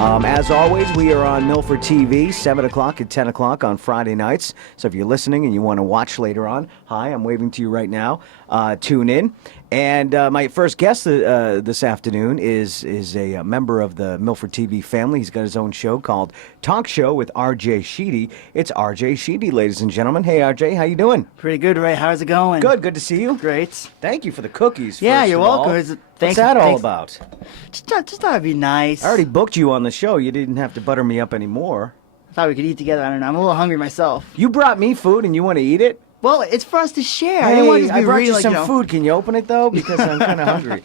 As always, we are on Milford TV, 7 o'clock and 10 o'clock on Friday nights. So if you're listening and you want to watch later on, hi, I'm waving to you right now. Tune in. And my first guest this afternoon is a member of the Milford TV family. He's got his own show called Talk Show with R.J. Sheedy. It's R.J. Sheedy, ladies and gentlemen. Hey, R.J., how you doing? Pretty good, Ray. How's it going? Good to see you. Great. Thank you for the cookies. Yeah, first you're of all. welcome. What's that all about? Just thought it'd be nice. I already booked you on the show. You didn't have to butter me up anymore. I thought we could eat together. I don't know. I'm a little hungry myself. You brought me food and you want to eat it? Well, it's for us to share. Hey, I didn't want it to be I brought really, you like, some food. Can you open it, though? Because I'm kind of hungry.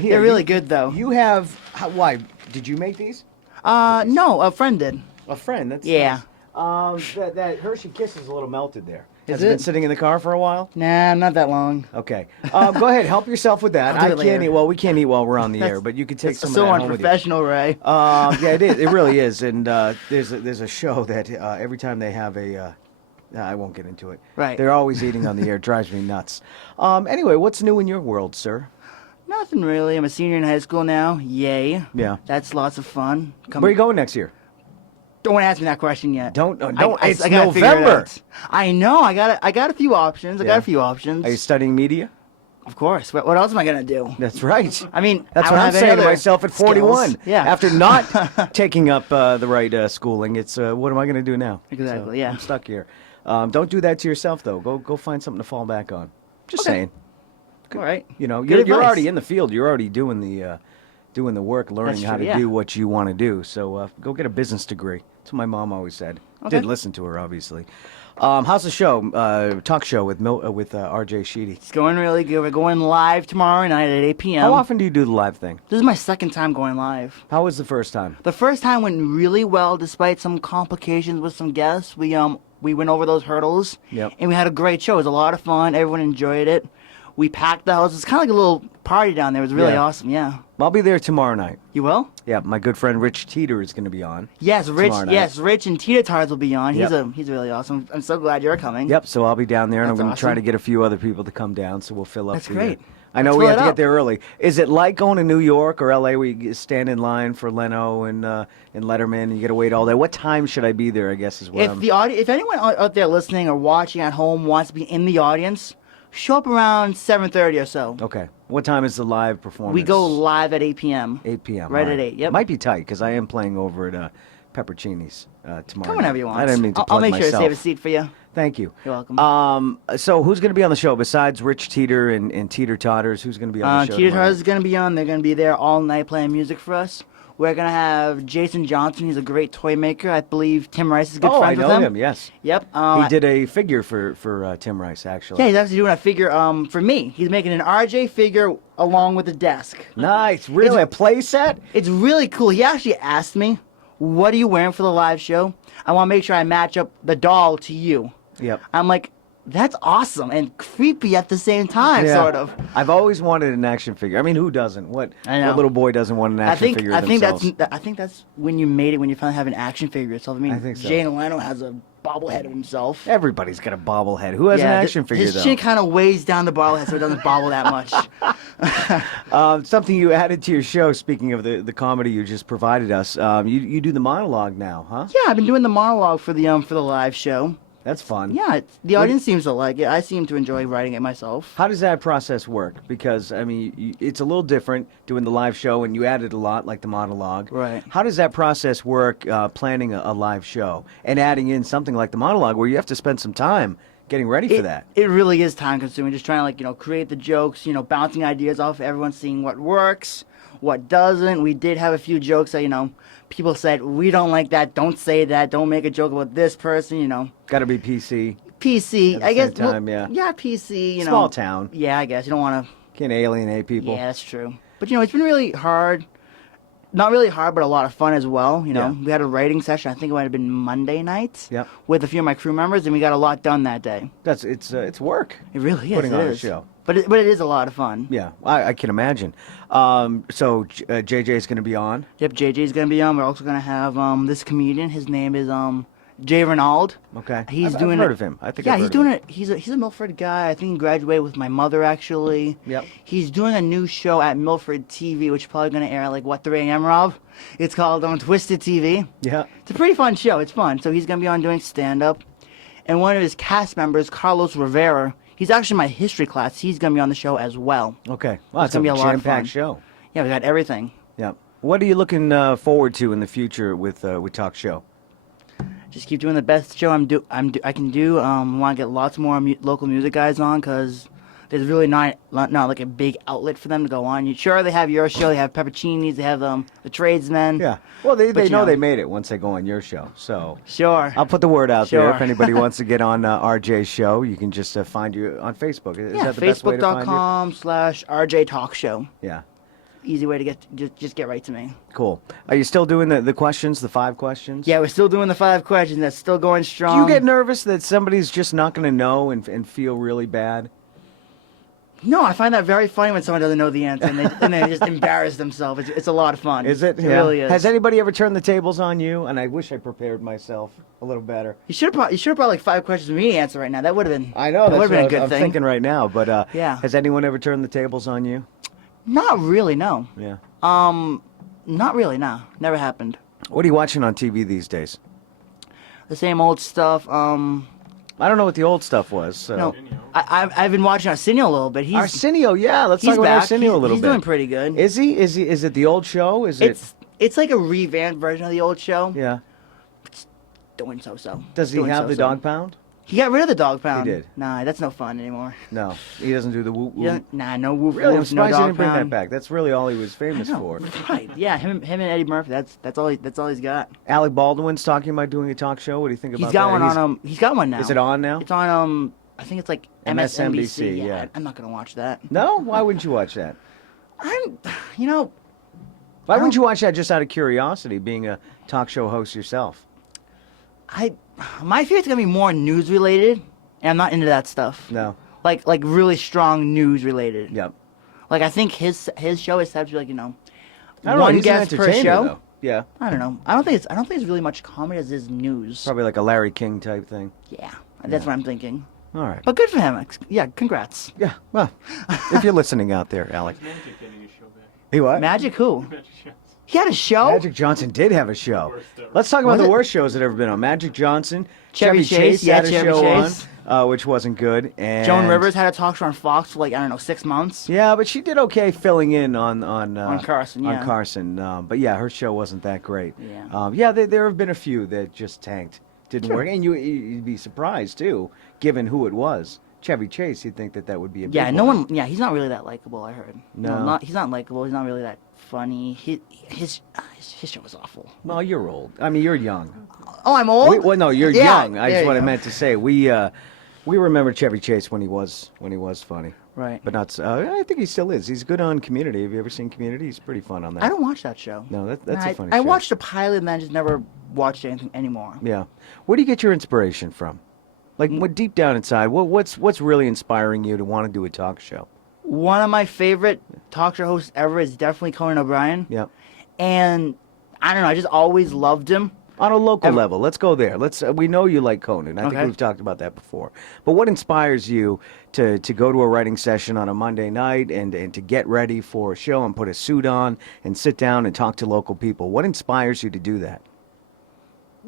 Here, They're really good, though. You have... why? Did you make these? No, a friend did. A friend? That's Yeah. nice. That Hershey Kiss is a little melted there. Is Has it been it? sitting in the car for a while? Nah, not that long. Okay. Go ahead. Help yourself with that. I'll do I it can't later. eat. Well, we can't eat while we're on the air, but you can take That's some so of that home with you. unprofessional, Ray. Yeah, it is. It really is. And there's a show that every time they have a... I won't get into it. Right. They're always eating on the air. It drives me nuts. Anyway, what's new in your world, sir? Nothing really. I'm a senior in high school now. Yay. Yeah. That's lots of fun. Where are you going next year? Don't ask me that question yet. Don't. It's I gotta figure it November. out. I know. I got a few options. I got Yeah. a few options. Are you studying media? Of course. What else am I gonna do? That's right. I mean, That's I what don't I'm have any saying to other myself at 41. skills. Yeah. After not taking up the right schooling, it's what am I going to do now? Exactly, So yeah. I'm stuck here. Don't do that to yourself, though. Go find something to fall back on. Just Okay. saying. All right. You know, Good you're advice. already in the field. You're already doing the work, learning That's how true, to yeah. do what you want to do. So go get a business degree. That's what my mom always said. Okay. Didn't listen to her, obviously. How's the show? Talk show with R.J. Sheedy. It's going really good. We're going live tomorrow night at 8 p.m. How often do you do the live thing? This is my second time going live. How was the first time? The first time went really well, despite some complications with some guests. We went over those hurdles. Yep. And we had a great show. It was a lot of fun. Everyone enjoyed it. We packed the house. It's kind of like a little party down there. It was really Yeah. awesome. Yeah. I'll be there tomorrow night. You will? Yeah, my good friend Rich Teeter is going to be on. Yes, Rich. Tomorrow night. Yes, Rich and Tita Tars will be on. Yep. He's really awesome. I'm so glad you're coming. Yep, so I'll be down there, and That's I'm going to try awesome. to get a few other people to come down, so we'll fill up. That's the, great. I know Let's we fill have it to get up. there early. Is it like going to New York or L.A. where you stand in line for Leno and Letterman, and you got to wait all day? What time should I be there, I guess, is what If anyone out there listening or watching at home wants to be in the audience, show up around 7:30 or so. Okay. What time is the live performance? We go live at 8 p.m. 8 p.m. Right all at 8, yep. Might be tight, because I am playing over at Peppercini's tomorrow Come whenever night. you want. I didn't mean to I'll plug make sure myself. to save a seat for you. Thank you. You're welcome. So who's going to be on the show besides Rich Teeter and Teeter Totters? Who's going to be on the show? Tita tomorrow Tars is night? going to be on. They're going to be there all night playing music for us. We're going to have Jason Johnson. He's a great toy maker. I believe Tim Rice is good Oh, I friends with know him. him. Yes. Yep. He did a figure for Tim Rice, actually. Yeah, he's actually doing a figure for me. He's making an RJ figure along with a desk. Nice. Really? A play set? It's really cool. He actually asked me, what are you wearing for the live show? I want to make sure I match up the doll to you. Yep. I'm like, that's awesome and creepy at the same time, sort of. I've always wanted an action figure. I mean, who doesn't? What little boy doesn't want an action figure I think themselves? that's when you made it, when you finally have an action figure yourself. I mean, I think so. Jay Leno has a bobblehead of himself. Everybody's got a bobblehead. Who has an action figure, his though? chin kind of weighs down the bobblehead so it doesn't bobble that much. Something you added to your show, speaking of the comedy you just provided us, you do the monologue now, huh? Yeah, I've been doing the monologue for the live show. That's fun. Yeah, the audience seems to like it. I seem to enjoy writing it myself. How does that process work? Because, I mean, it's a little different doing the live show, and you added a lot, like the monologue. Right. How does that process work, planning a live show and adding in something like the monologue where you have to spend some time getting ready for that? It really is time consuming. Just trying to create the jokes, bouncing ideas off everyone, seeing what works, what doesn't. We did have a few jokes that, people said, we don't like that, don't say that, don't make a joke about this person, Got to be PC. PC, At the I guess. same time, yeah. Yeah, PC, Small town. Yeah, I guess. You don't want to. Can't alienate people. Yeah, that's true. But, it's been really hard. Not really hard, but a lot of fun as well. Yeah. We had a writing session. I think it might have been Monday night. Yep. With a few of my crew members, and we got a lot done that day. It's work. It really is. Putting on it a is. show. But it is a lot of fun. Yeah, I can imagine. So JJ is going to be on. Yep, JJ's going to be on. We're also going to have this comedian. His name is Jay Renaud. Okay. He's I've doing heard of him. I think yeah, I've he's heard doing of it. He's a Milford guy. I think he graduated with my mother actually. Yep. He's doing a new show at Milford TV, which is probably gonna air at like what 3 a.m. Rob. It's called Twisted TV. Yeah. It's a pretty fun show. It's fun. So he's gonna be on doing stand up, and one of his cast members, Carlos Rivera. He's actually in my history class. He's gonna be on the show as well. Okay. Well, it's gonna be a a lot of jam-packed fun. show. Yeah, we got everything. Yeah. What are you looking forward to in the future with Talk Show? Just keep doing the best show I can do. Want to get lots more local music guys on because there's really not like a big outlet for them to go on. Sure, they have your show, they have Peppercinis, they have the Tradesmen. Yeah. Well, they you know know. they made it once they go on your show. So Sure. I'll put the word out there. Sure. If anybody wants to get on RJ's show, you can just find you on Facebook. Is Yeah, that the best way to find you? Facebook.com/RJ Talk Show. Yeah. Easy way to just get right to me. Cool. Are you still doing the questions, the 5 questions? Yeah, we're still doing the 5 questions. That's still going Do strong. you get nervous that somebody's just not going to know and feel really bad? No, I find that very funny when someone doesn't know the answer and they just embarrass themselves. It's a lot of fun. Is it? It really is. Has anybody ever turned the tables on you? And I wish I prepared myself a little better. You should have brought like 5 questions for me to answer right now. That would have been. I know, That that's would have been a what good I'm thing. thinking right now. But Yeah. has anyone ever turned the tables on you? Not really, no. Yeah. Not really, no. Never happened. What are you watching on TV these days? The same old stuff. I don't know what the old stuff was. So. No, I've been watching Arsenio a little bit. Arsenio, yeah. Let's he's talk about back. Arsenio a little he's bit. doing pretty good. Is he? Is it the old show? Is it? It's like a revamped version of the old show. Yeah. Doing so. Does he Doing have the so-so. dog pound? He got rid of the dog pound. He did. Nah, that's no fun anymore. No, he doesn't do the whoop He whoop. doesn't- Nah, no woof Really, I'm woof, no surprised he dog didn't bring that pound. back. That's really all he was I famous know, for. right? Yeah, him and Eddie Murphy. That's all he's got. Alec Baldwin's talking about doing a talk show. What do you think about He's got that? one on He's got one now. Is it on now? It's on I think it's like MSNBC, MSNBC. yeah. I'm not gonna watch that. No? Why wouldn't you watch that? You know, Why wouldn't you watch that just out of curiosity, being a talk show host yourself? My fear is gonna be more news related, and I'm not into that stuff. No. Like really strong news related. Yep. Like I think his show is set to be like I don't know. one He's an guest per entertainer, show. though. Yeah. I don't know. I don't think it's really much comedy as is news. Probably like a Larry King type thing. Yeah, that's what I'm thinking. All right. But good for him. Yeah, congrats. Yeah. Well, if you're listening out there, Alec. Magic getting a show back. He what? Magic who? Magic Johnson. He had a show. Magic Johnson did have a show. Worst ever. Let's talk about Was the it? worst shows that ever been on. Magic Johnson, Chevy Chase, yeah, had a Chevy show Chase. on, which wasn't good. And Joan Rivers had a talk show on Fox for like I don't know 6 months. Yeah, but she did okay filling in on Carson, yeah. On Carson, but yeah, her show wasn't that great. Yeah. There have been a few that just tanked, didn't work, and you'd be surprised too, given who it was. Chevy Chase, you'd think that would be a big Yeah, no one. Yeah, he's not really that likable. I heard. No. He's not likable. He's not really that funny. His show was awful. Well, you're old. I mean, you're young. Oh, I'm old. Well, no, you're Yeah, young. there That's you what I go. meant to say. We remember Chevy Chase when he was funny, Right. but not. I think he still is. He's good on Community. Have you ever seen Community? He's pretty fun on that. I don't watch that show. No, that's a funny I show. watched a pilot and then I just never watched anything anymore. Yeah. Where do you get your inspiration from? Like, what deep down inside, what's really inspiring you to want to do a talk show? One of my favorite talk show hosts ever is definitely Conan O'Brien. Yeah. And I don't know. I just always loved him. On a local level, let's go there. We know you like Conan. I think Okay. we've talked about that before. But what inspires you to go to a writing session on a Monday night and to get ready for a show and put a suit on and sit down and talk to local people? What inspires you to do that?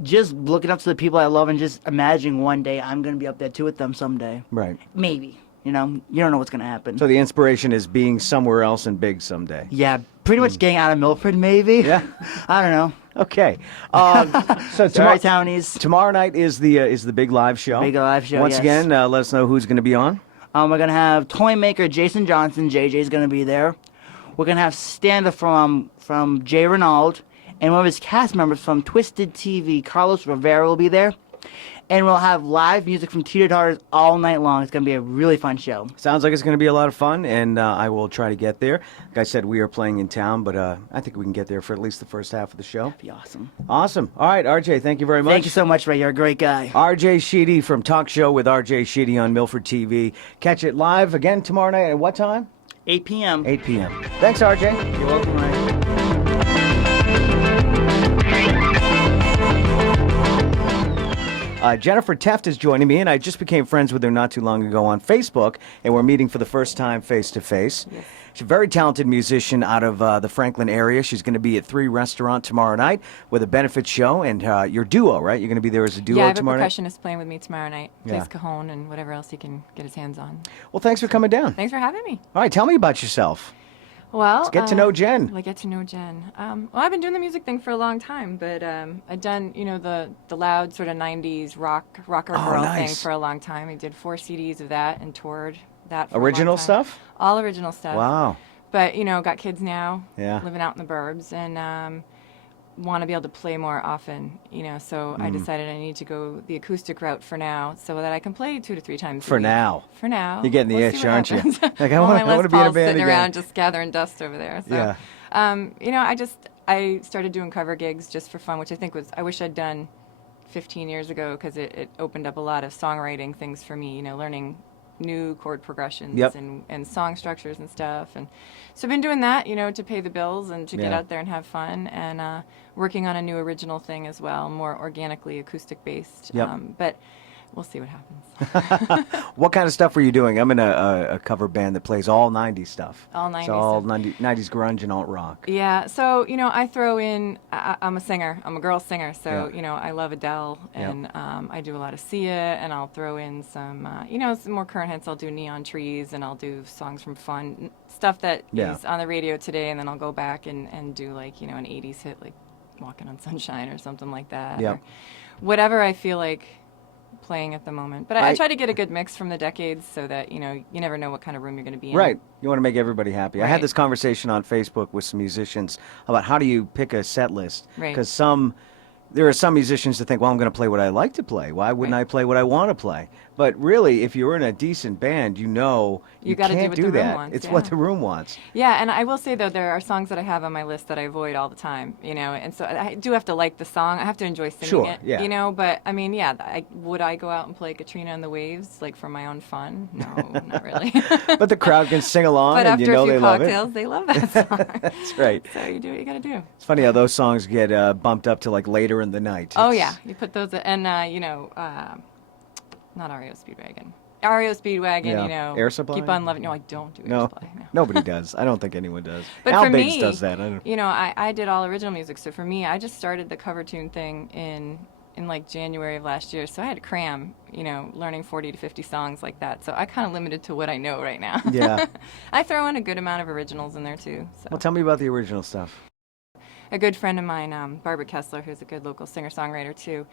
Just looking up to the people I love and just imagining one day I'm going to be up there too with them someday. Right. Maybe. You know, you don't know what's going to happen. So the inspiration is being somewhere else and big someday. Yeah, pretty much getting out of Milford, maybe. Yeah. I don't know. Okay. So Sorry, Townies. tomorrow night is the big live show. Big live show, Once yes. again, let us know who's going to be on. We're going to have toy maker Jason Johnson. JJ's going to be there. We're going to have stand-up from Jay Renaud. And one of his cast members from Twisted TV, Carlos Rivera, will be there. And we'll have live music from Teeter Totters all night long. It's going to be a really fun show. Sounds like it's going to be a lot of fun, and I will try to get there. Like I said, we are playing in town, but I think we can get there for at least the first half of the show. Be awesome. Awesome. All right, RJ, thank you very much. Thank you so much, Ray. You're a great guy. RJ Sheedy from Talk Show with RJ Sheedy on Milford TV. Catch it live again tomorrow night at what time? 8 p.m. 8 p.m. Thanks, RJ. You're welcome, Ray. Jennifer Teft is joining me, and I just became friends with her not too long ago on Facebook, and we're meeting for the first time face-to-face. Yes. She's a very talented musician out of the Franklin area. She's going to be at 3 Restaurant tomorrow night with a benefit show, and your duo, right? You're going to be there as a duo Yeah, I have a tomorrow night? percussionist playing with me tomorrow night. Yeah. Plays cajon and whatever else he can get his hands on. Well, thanks for coming down. Thanks for having me. All right, tell me about yourself. Well, Let's get to know Jen. Like get to know Jen. Well, I've been doing the music thing for a long time, but I've done the loud sort of '90s rocker girl thing nice. for a long time. I did 4 CDs of that and toured that. For Original a long time. stuff? All original stuff. Wow. But got kids now. Yeah. Living out in the burbs and want to be able to play more often. So I decided I need to go the acoustic route for now, so that I can play 2 to 3 times. For a week. now. For now. You're getting the We'll itch, see what aren't you? happens. Like, I All wanna- my I wanna Les be in a Pauls band sitting again. around just gathering dust over there. So, Yeah. I started doing cover gigs just for fun, which I wish I'd done 15 years ago, because it opened up a lot of songwriting things for me, learning new chord progressions Yep. and song structures and stuff. And so I've been doing that, to pay the bills and to get Yeah. out there and have fun, and working on a new original thing as well, more organically acoustic based. Yep. But we'll see what happens. What kind of stuff were you doing? I'm in a cover band that plays all 90s stuff. All 90s It's all stuff. 90s grunge and alt rock. Yeah, so I throw in. I'm a singer. I'm a girl singer, so Yeah. I love Adele, Yeah. and I do a lot of Sia, and I'll throw in some some more current hits. I'll do Neon Trees, and I'll do songs from Fun, stuff that Yeah. is on the radio today, and then I'll go back and do an '80s hit like Walking on Sunshine or something like that, Yeah. or whatever I feel like playing at the moment. But I try to get a good mix from the decades, so that you never know what kind of room you're going to be in. Right. You want to make everybody happy. I had Right. this conversation on Facebook with some musicians about how do you pick a set list. Right. Because there are some musicians that think, well, I'm going to play what I like to play. Why wouldn't Right. I play what I want to play? But really, if you're in a decent band, you gotta do can't what do the room that. wants, It's yeah. what the room wants. Yeah, and I will say, though, there are songs that I have on my list that I avoid all the time, and so I do have to like the song. I have to enjoy singing Sure, it, yeah. but I mean, would I go out and play Katrina and the Waves, like, for my own fun? No, not really. But the crowd can sing along, But and after a few they love cocktails, it. they love that song. That's right. So you do what you got to do. It's funny how those songs get bumped up to like later in the night. Oh, It's- yeah, you put those, and, not REO Speedwagon. REO Speedwagon, Yeah. Air Supply? Keep on Loving. No, I don't do Air No, Supply. No. nobody does. I don't think anyone does. But Al for Biggs me, does that. I don't. I did all original music. So for me, I just started the cover tune thing in like January of last year. So I had to cram, learning 40 to 50 songs like that. So I kind of limited to what I know right now. Yeah. I throw in a good amount of originals in there too. So. Well, tell me about the original stuff. A good friend of mine, Barbara Kessler, who's a good local singer-songwriter too,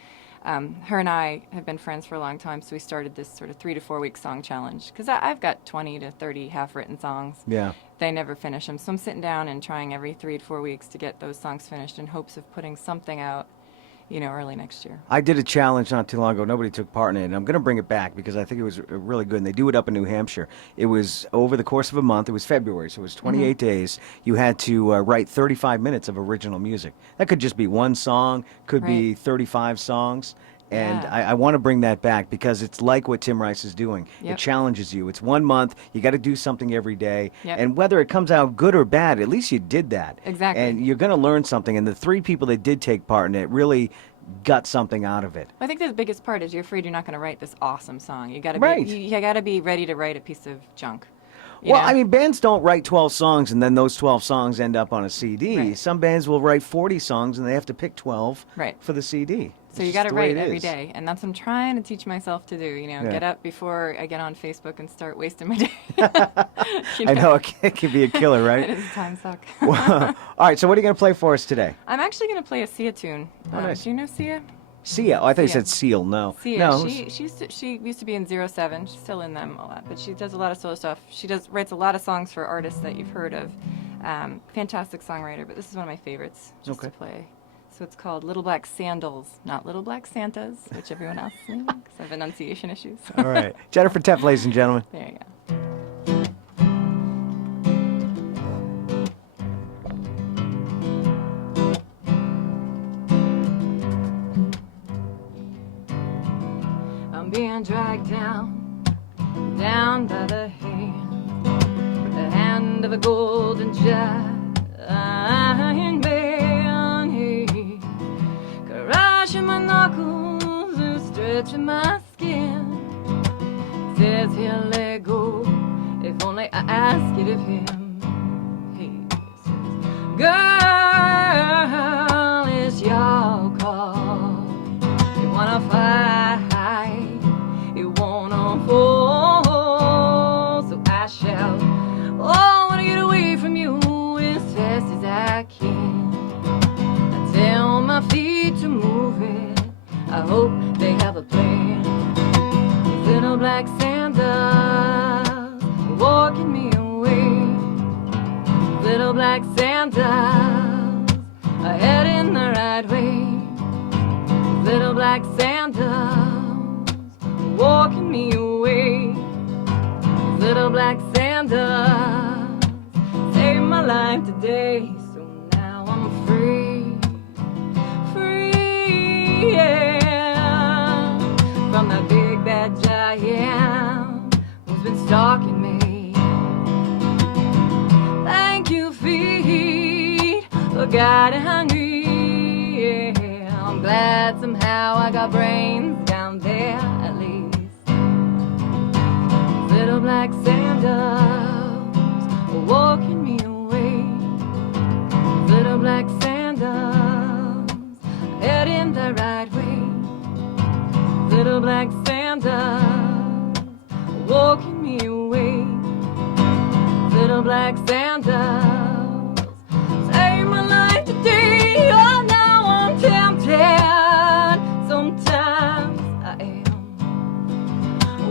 her and I have been friends for a long time, so we started this sort of 3 to 4 week song challenge, because I've got 20 to 30 half-written songs. Yeah. They never finish them, so I'm sitting down and trying every 3 to 4 weeks to get those songs finished in hopes of putting something out, early next year. I did a challenge not too long ago. Nobody took part in it, and I'm going to bring it back because I think it was really good. And they do it up in New Hampshire. It was over the course of a month. It was February, so it was 28 days. You had to write 35 minutes of original music. That could just be one song, could be Right. 35 songs. And Yeah. I want to bring that back because it's like what Tim Rice is doing. It Yep. challenges you. It's 1 month. You got to do something every day. Yep. And whether it comes out good or bad, at least you did that. Exactly. And you're going to learn something. And the 3 people that did take part in it really got something out of it. I think the biggest part is you're afraid you're not going to write this awesome song. You got to Right. be, you got to be ready to write a piece of junk. Well, I mean, bands don't write 12 songs and then those 12 songs end up on a CD. Right. Some bands will write 40 songs and they have to pick 12 Right. for the CD. So you It's got just to the way write it every is. day, and that's what I'm trying to teach myself to do. Yeah. Get up before I get on Facebook and start wasting my day. I know it can be a killer, It right? is a time suck. Well, all right, so what are you going to play for us today? I'm actually going to play a Sia tune. Oh, nice. Do you know Sia? Sia. Oh, I thought you Sia. said Seal. No. Sia. No. She used to be in 07. She's still in them a lot, but she does a lot of solo stuff. She writes a lot of songs for artists that you've heard of. Fantastic songwriter, but this is one of my favorites just to play. So it's called Little Black Sandals, not Little Black Santas, which everyone else thinks, because I have enunciation issues. All right. Jennifer Teft, ladies and gentlemen. There you go. I'm being dragged down by the hand of a golden giant man. Crushing my knuckles and stretching touching my skin. Says he'll let go if only I ask it of him. He says, girl, it's your call. You wanna fight, you wanna fall, so I shall. Oh, I wanna get away from you as fast as I can. I tell my feet to move it, I hope they have a plan. These little black sandals are walking me away. Little black sandals are heading the right way. Little black sandals are walking me away. Little black sandals saved my life today. So now I'm free, free, yeah, from that big bad giant who's been stalking me. Thank you, feet, for guiding hungry. Yeah, I'm glad somehow I got brains down there at least. Little black sandals are walking me away. Little black sandals are heading the right way. Little black sandals are walking me away. Little black sandals save my life today. Oh, now I'm tempted. Sometimes I am.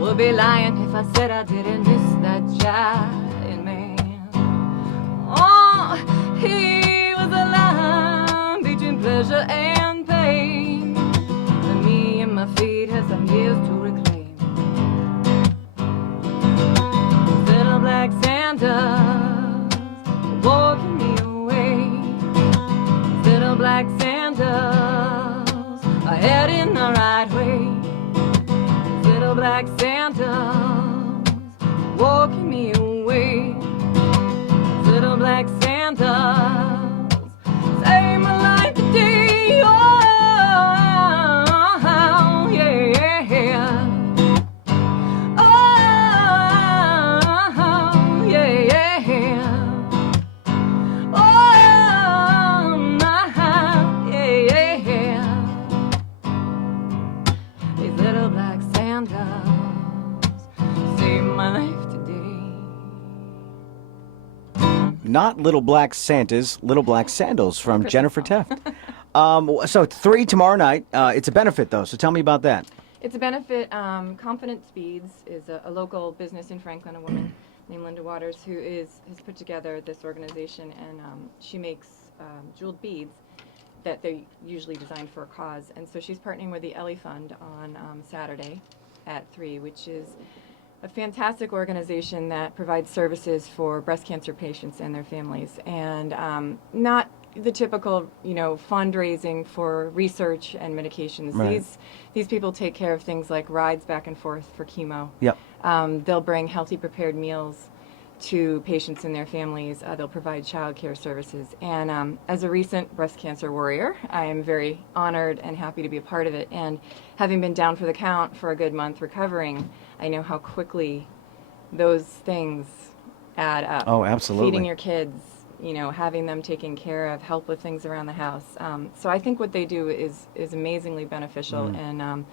Would be lying if I said I didn't miss that giant man. Oh, he was a line between pleasure and pain. And me and my feet had some years to reclaim. Little black sandals walking me away. Little black sandals are heading the right way. Little black sandals walking me away. Little black sandals save my life today. Oh, yeah. Oh, yeah. Oh, yeah. These little black sandals save my life today. Not Little Black Santas, Little Black Sandals from Jennifer Teft. So 3 tomorrow night. It's a benefit, though, so tell me about that. It's a benefit. Confident Speeds is a local business in Franklin, a woman named Linda Waters, who has put together this organization, and she makes jeweled beads that they usually designed for a cause. And so she's partnering with the Ellie Fund on Saturday at 3, which is a fantastic organization that provides services for breast cancer patients and their families, and not the typical, fundraising for research and medications. Right. These people take care of things like rides back and forth for chemo. Yep. They'll bring healthy prepared meals to patients and their families. They'll provide child care services. And as a recent breast cancer warrior, I am very honored and happy to be a part of it. And having been down for the count for a good month recovering, I know how quickly those things add up. Oh, absolutely. Feeding your kids, having them taken care of, help with things around the house. So I think what they do is amazingly beneficial, and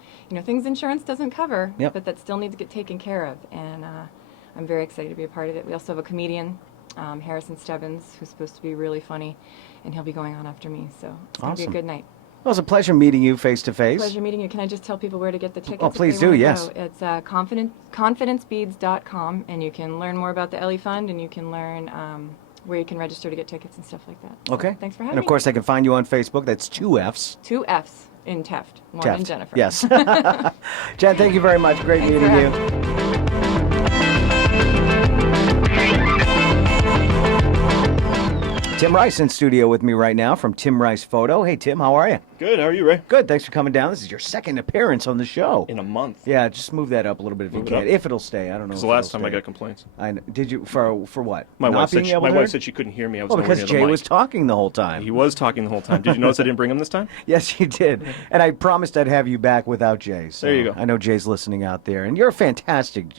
things insurance doesn't cover, Yep. but that still need to get taken care of. And I'm very excited to be a part of it. We also have a comedian, Harrison Stebbins, who's supposed to be really funny, and he'll be going on after me. So it's going to be a Awesome. good night. Well, it's a pleasure meeting you face to face. Pleasure meeting you. Can I just tell people where to get the tickets? Oh, if please they do, wanna yes. go? It's confidencebeads.com, and you can learn more about the Ellie Fund, and you can learn where you can register to get tickets and stuff like that. Okay. Thanks for having And of me. course, they can find you on Facebook. That's 2 F's. 2 F's in Teft. One Teft. in Jennifer. Yes. Jen, thank you very much. Great Thanks for meeting you. having Tim Rice in studio with me right now from Tim Rice Photo. Hey, Tim, how are you? Good. How are you, Ray? Good. Thanks for coming down. This is your second appearance on the show. In a month. Yeah, just move that up a little bit if you Move it can. up? If it'll stay, I don't know. Because if the last it'll time I stay. got complaints. Did you for what? My Not wife said being able my to wife hear? said she couldn't hear me. I was Well, nowhere because near the Jay mic. was talking the whole time. He was talking the whole time. Did you notice I didn't bring him this time? Yes, you did. And I promised I'd have you back without Jay. So There you go. I know Jay's listening out there, and you're a fantastic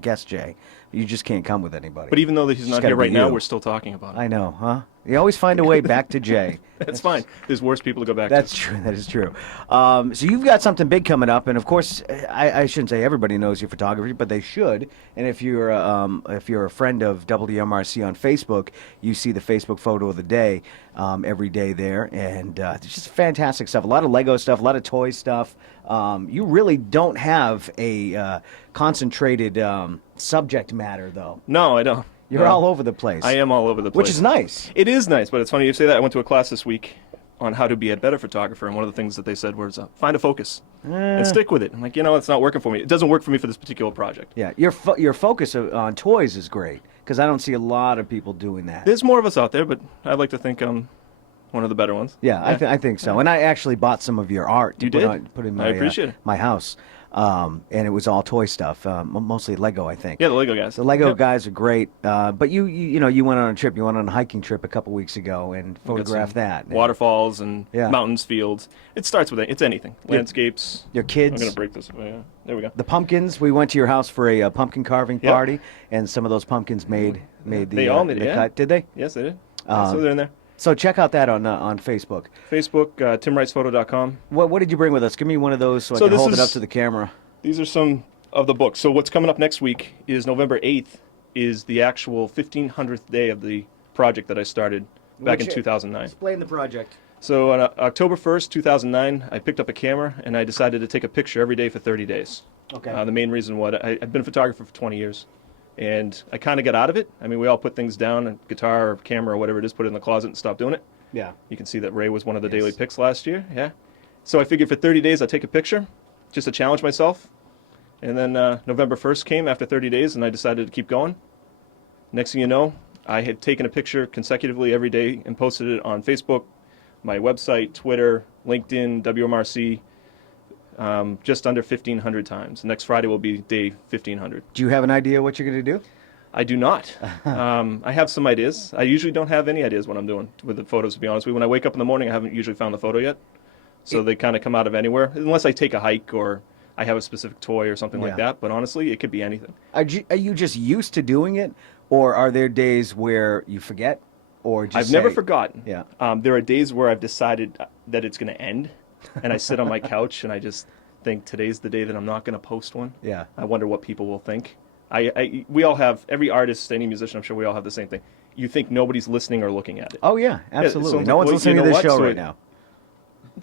guest, Jay. You just can't come with anybody. But even though he's It's not gotta here right be now, you. we're still talking about it. I know, huh? You always find a way back to Jay. That's fine. There's worse people to go back That's to. true. That is true. So you've got something big coming up, and of course, I shouldn't say everybody knows your photography, but they should. And if you're a friend of WMRC on Facebook, you see the Facebook photo of the day every day there, and it's just fantastic stuff. A lot of Lego stuff, a lot of toy stuff. You really don't have a concentrated subject matter, though. No, I don't. You're No. all over the place. I am all over the place. which is nice. It is nice, but it's funny you say that. I went to a class this week on how to be a better photographer, and one of the things that they said was find a focus and stick with it. I'm like, it's not working for me. It doesn't work for me for this particular project. Yeah, your focus on toys is great because I don't see a lot of people doing that. There's more of us out there, but I'd like to think I'm one of the better ones. Yeah, I think so. And I actually bought some of your art to You put, did? put in I my appreciate it. my house, and it was all toy stuff, mostly Lego, I think. Yeah, the Lego guys. The Lego Yep. guys are great, but you went on a trip. You went on a hiking trip a couple weeks ago and Got photographed some that. Waterfalls and Yeah. mountains, fields. It starts with it's anything. Landscapes. Your kids. I'm gonna break this. Yeah. There we go. The pumpkins. We went to your house for a pumpkin carving Yep. party, and some of those pumpkins made the They all made it, the yeah. cut. Did they? Yes, they did. So they're in there. So check out that on Facebook. Facebook, timricephoto.com. What did you bring with us? Give me one of those so I So can this hold it is- up to the camera. These are some of the books. So what's coming up next week is November 8th is the actual 1500th day of the project that I started back in 2009. Explain the project. So on October 1st, 2009, I picked up a camera and I decided to take a picture every day for 30 days. Okay. The main reason I've been a photographer for 20 years. And I kind of got out of it. I mean, we all put things down, a guitar or camera or whatever it is, put it in the closet and stop doing it. Yeah. You can see that Ray was one of the Yes. daily picks last year. Yeah. So I figured for 30 days I'd take a picture just to challenge myself. And then November 1st came after 30 days and I decided to keep going. Next thing you know, I had taken a picture consecutively every day and posted it on Facebook, my website, Twitter, LinkedIn, WMRC, just under 1,500 times. Next Friday will be day 1,500. Do you have an idea what you're going to do? I do not. I have some ideas. I usually don't have any ideas when I'm doing with the photos, to be honest with you. When I wake up in the morning, I haven't usually found the photo yet. So they kind of come out of anywhere, unless I take a hike or I have a specific toy or something like Yeah. that. But honestly, it could be anything. Are you just used to doing it, or are there days where you forget, or just I've never say- forgotten. Yeah. There are days where I've decided that it's going to end, and I sit on my couch and I just think today's the day that I'm not going to post one. Yeah. I wonder what people will think. We all have, every artist, any musician, I'm sure we all have the same thing. You think nobody's listening or looking at it. Oh yeah, absolutely. so- No one's well, listening you to know this what? show So right it- now.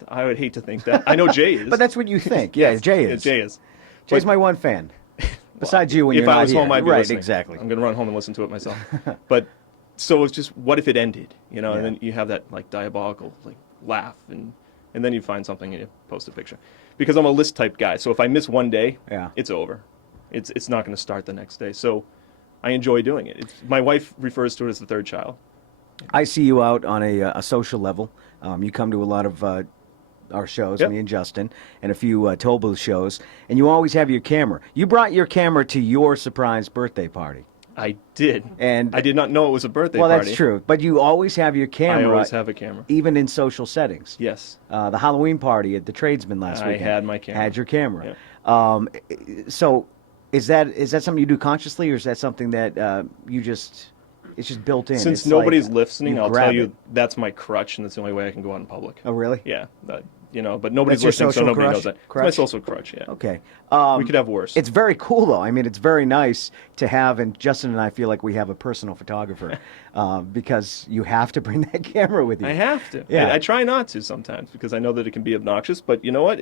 I would hate to think that. I know Jay is. But that's what you think. Yeah, Jay Yeah, is. Jay is. Jay's But- my one fan. Besides you when if you're I not was here. home, I'd be right, listening. exactly. I'm going to run home and listen to it myself. But so it's just, what if it ended? You know, Yeah. and then you have that like diabolical like laugh, and then you find something and you post a picture. Because I'm a list type guy, so if I miss one day, Yeah. it's over. It's not going to start the next day. So I enjoy doing it. My wife refers to it as the third child. I see you out on a social level. You come to a lot of our shows, Yep. me and Justin, and a few Toll Booth shows, and you always have your camera. You brought your camera to your surprise birthday party. I did. And I did not know it was a birthday well, party. that's true. But you always have your camera. I always have a camera. Even in social settings. Yes. The Halloween party at the Tradesman last I weekend. had my camera. Had your camera. So is that something you do consciously, or is that something that it's just built in? Since It's nobody's like listening, I'll grab tell you it. that's my crutch, and that's the only way I can go out in public. Oh, really? Yeah, but nobody's That's your listening, so social nobody crutch? knows that. It's my Crutch? social crutch, yeah. Okay. We could have worse. It's very cool, though. I mean, it's very nice to have, and Justin and I feel like we have a personal photographer because you have to bring that camera with you. I have to. Yeah. I try not to sometimes because I know that it can be obnoxious, but you know what?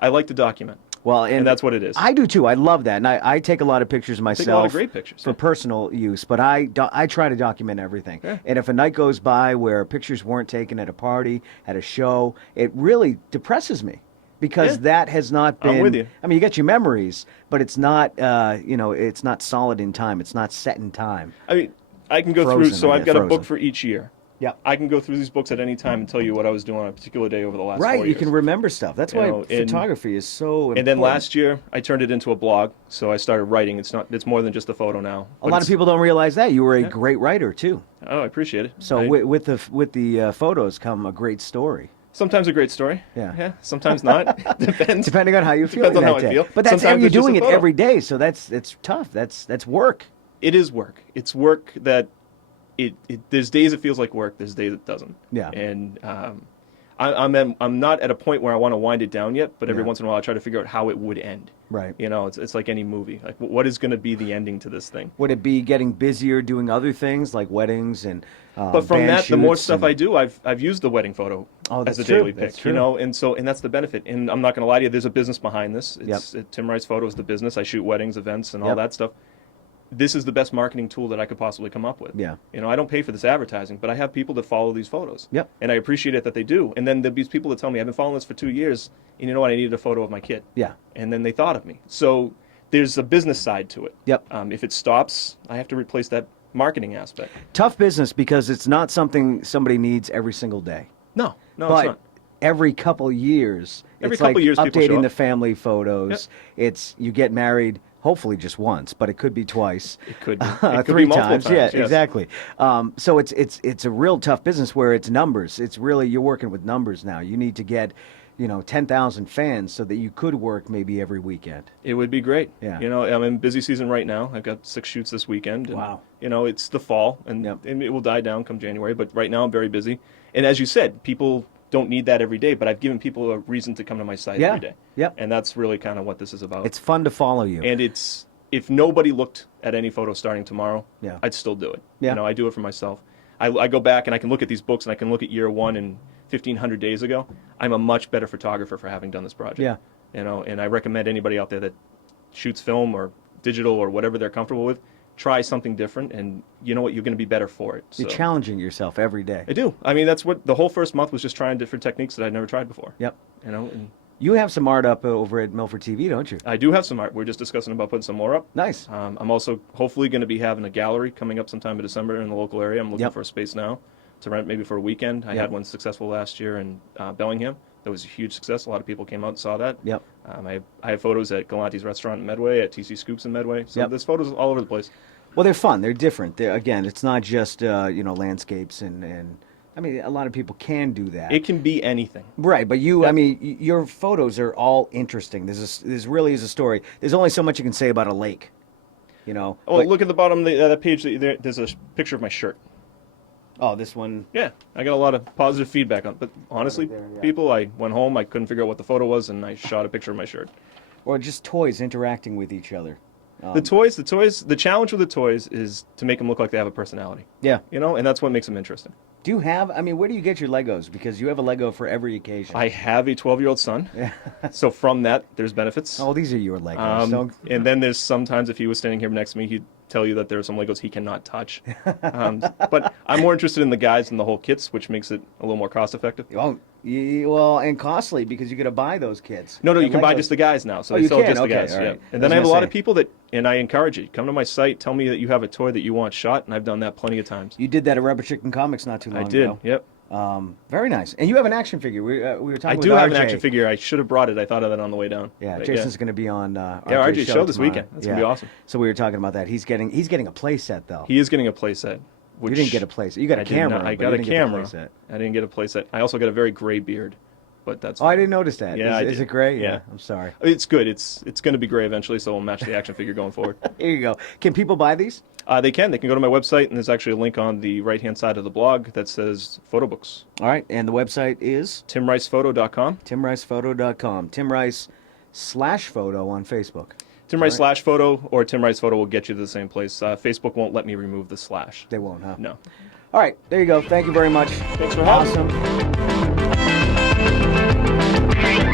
I like to document. Well, And that's what it is. I do too. I love that, and I take a lot of pictures myself. Take a lot of great pictures, for yeah. personal use. But I try to document everything. Yeah. And if a night goes by where pictures weren't taken at a party, at a show, it really depresses me because Yeah. that has not been. I'm with you. I mean, you get your memories, but it's not. It's not solid in time. It's not set in time. I mean, I can go Frozen, through, so I I've guess, got a book frozen. for each year. Yep. I can go through these books at any time and tell you what I was doing on a particular day over the last 4 Right, years. you can remember stuff. That's You why know, and- photography is so important. And then last year, I turned it into a blog, so I started writing. It's more than just a photo now. a but lot of it's- people don't realize that you were a great writer too. Oh, I appreciate it. So with the photos come a great story. Sometimes a great story. Yeah. Sometimes not. Depends. Depending on how you feel Depends on that how I day. feel. But that's Sometimes you're it's just doing a it photo. every day, so it's tough. That's work. It is work. It's work that there's days it feels like work. There's days it doesn't. Yeah. And I'm not at a point where I want to wind it down yet. But every Yeah. once in a while, I try to figure out how it would end. Right. You know, it's like any movie. Like, what is going to be the ending to this thing? Would it be getting busier doing other things like weddings and But from band that, the more shoots stuff and- I do, I've used the wedding photo Oh, as that's a true. daily pick. That's true. You know, and that's the benefit. And I'm not going to lie to you, there's a business behind this. It's Tim Rice Photo is the business. I shoot weddings, events, and all Yep. that stuff. This is the best marketing tool that I could possibly come up with. Yeah. You know, I don't pay for this advertising, but I have people that follow these photos. Yep. And I appreciate it that they do. And then there'll be people that tell me, I've been following this for 2 years, and you know what? I needed a photo of my kid. Yeah. And then they thought of me. So there's a business side to it. Yep. If it stops, I have to replace that marketing aspect. Tough business because it's not something somebody needs every single day. No, it's But not. every couple years, Every it's couple like years people show updating up. the family photos. It's you get married hopefully just once, but it could be twice. It could be. It could three be multiple times. Yeah, times, yes. exactly. So it's a real tough business where it's numbers. It's really you're working with numbers now. You need to get 10,000 fans so that you could work maybe every weekend. It would be great. Yeah. You know, I'm in busy season right now. I've got 6 shoots this weekend. And, Wow. You know, it's the fall, and, Yep. and it will die down come January. But right now, I'm very busy. And as you said, people don't need that every day, but I've given people a reason to come to my site Yeah. every day. Yep. And that's really kind of what this is about. It's fun to follow you. And if nobody looked at any photo starting tomorrow, Yeah. I'd still do it. Yeah. You know, I do it for myself. I go back and I can look at these books and I can look at year one and 1,500 days ago. I'm a much better photographer for having done this project. Yeah. You know, and I recommend anybody out there that shoots film or digital or whatever they're comfortable with, try something different, and you know what, you're going to be better for it. You're So, challenging yourself every day. I do. I mean, that's what the whole first month was, just trying different techniques that I'd never tried before. Yep. You know, and You have some art up over at Milford TV, don't you? I do have some art. We're just discussing about putting some more up. Nice. I'm also hopefully going to be having a gallery coming up sometime in December in the local area. I'm looking Yep. for a space now to rent maybe for a weekend. I Yep. had one successful last year in Bellingham. That was a huge success. A lot of people came out and saw that. Yep. I have photos at Galante's Restaurant in Medway, at TC Scoops in Medway. So Yep. there's photos all over the place. Well, they're fun. They're different. Again, it's not just landscapes and I mean, a lot of people can do that. It can be anything. Right, but I mean, your photos are all interesting. There's really is a story. There's only so much you can say about a lake, Oh, but- look at the bottom of that page. There's a picture of my shirt. Oh, this one. Yeah, I got a lot of positive feedback on it. But honestly, Right there, yeah. people, I went home, I couldn't figure out what the photo was, and I shot a picture of my shirt. Or just toys interacting with each other. The toys, the challenge with the toys is to make them look like they have a personality. Yeah. And that's what makes them interesting. Do you have? I mean, where do you get your Legos? Because you have a Lego for every occasion. I have a 12-year-old son, so from that, there's benefits. Oh, these are your Legos. Don't- And then there's sometimes if he was standing here next to me, he'd tell you that there are some Legos he cannot touch. But I'm more interested in the guides than the whole kits, which makes it a little more cost-effective. Well, and costly because you got to buy those kits. No, you And can buy Legos. just the guys now. So Oh, they you sell can? just the Okay, guys. all Yeah. right. And I was then I have a gonna lot say. of people that, and I encourage you, come to my site, tell me that you have a toy that you want shot, and I've done that plenty of times. You did that at Rubber Chicken Comics not too long I did. ago. Yep. Very nice. And you have an action figure. We were talking I with do have an RJ. action figure. I should have brought it. I thought of that on the way down. Yeah, But Jason's going to be on RJ's show this tomorrow. weekend. That's gonna be awesome. So we were talking about that. He's getting a play set though. He is getting a play set. You didn't get a play set. You got a I did camera. not. I but got you a didn't get the camera. play set. I didn't get a play set. I also got a very gray beard, but that's Oh, I fine. didn't notice that. Yeah, I is did. it gray? Yeah. I'm sorry. It's good. It's going to be gray eventually, so we'll match the action figure going forward. Here you go. Can people buy these? They can. Go to my website, and there's actually a link on the right-hand side of the blog that says photo books. All right. And the website is TimRicePhoto.com. timricephoto.com. Tim Rice /photo on Facebook. Tim Rice /photo or Tim Rice Photo will get you to the same place. Facebook won't let me remove the slash. They won't, huh? No. All right. There you go. Thank you very much. Thanks for having me. Awesome.